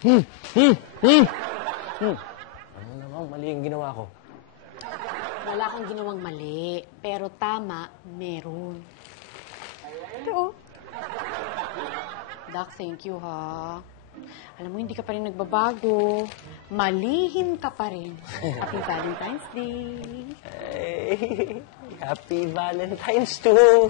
Ano namang mali ang ginawa ko? Wala kang ginawang mali, pero tama, meron. Pero, Doc, thank you, ha. Alam mo, hindi ka pa rin nagbabago. Malihim ka pa rin. Happy Valentine's Day. Hey, happy Valentine's too.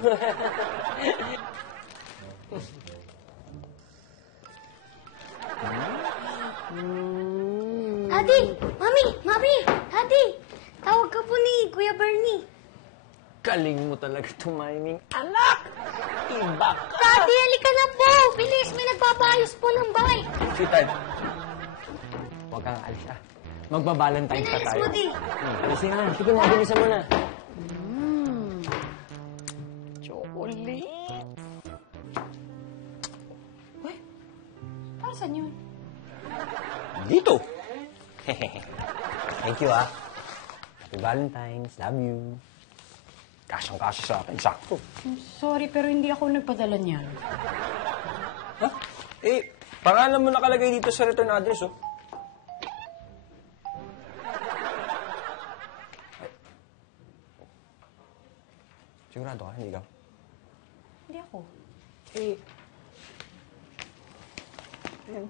Daddy! Mami! Mami! Daddy! Tawag ka po ni Kuya Bernie. Galing mo talaga tumiming. Anak! Iba ka! Daddy, halika na po! Bilis! May nagpapaayos po ng bahay. Sweetheart, huwag kang alis, ah. Magba-Valentine's pa Bilis tayo. mo, di. Alisin na. Sige na, bilisan mo na. Chocolate. Uy, para saan yun? Dito. Thank you, ah. Happy Valentine's. Love you. Kasyang-kasya sa akin. Sakto. Sorry, pero hindi ako nagpadala niyan. Ha? Eh, pangalan mo nakalagay dito sa return address, oh. Sigurado ka, hindi ka? Hindi ako. Eh, ayan.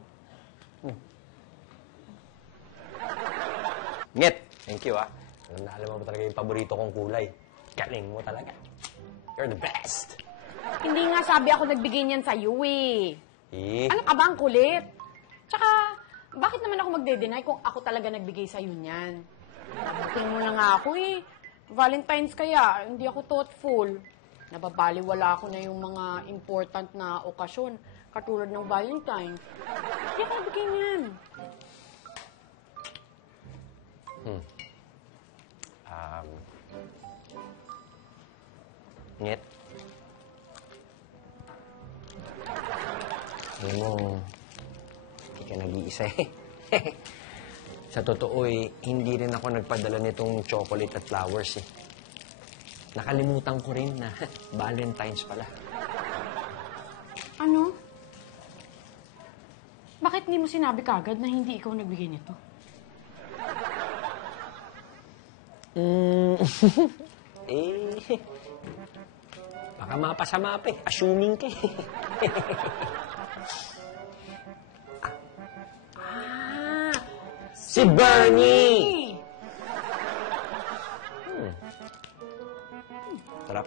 Nget! Thank you, ah. Alam mo talaga yung paborito kong kulay. Galing mo talaga. You're the best! Hindi nga sabi ako nagbigay niyan sa'yo, eh. Eh, Ano ka ba ang kulit? Tsaka, bakit naman ako magde-deny kung ako talaga nagbigay sa'yo niyan? Nabuting mo na nga ako, eh. Valentine's kaya, hindi ako thoughtful. Nababaliwala ako na yung mga important na okasyon, katulad ng Valentine's. Hindi ako nagbigay niyan. Nget. Alam mo, hindi ka nag-iisa eh. Sa totoo eh, hindi rin ako nagpadala nitong chocolate at flowers eh. Nakalimutan ko rin na Valentine's pala. Ano? Bakit hindi mo sinabi kagad na hindi ikaw nagbigay nito? Eh, baka mapasama pa eh. Assuming ka eh. Si Bernie! Sarap.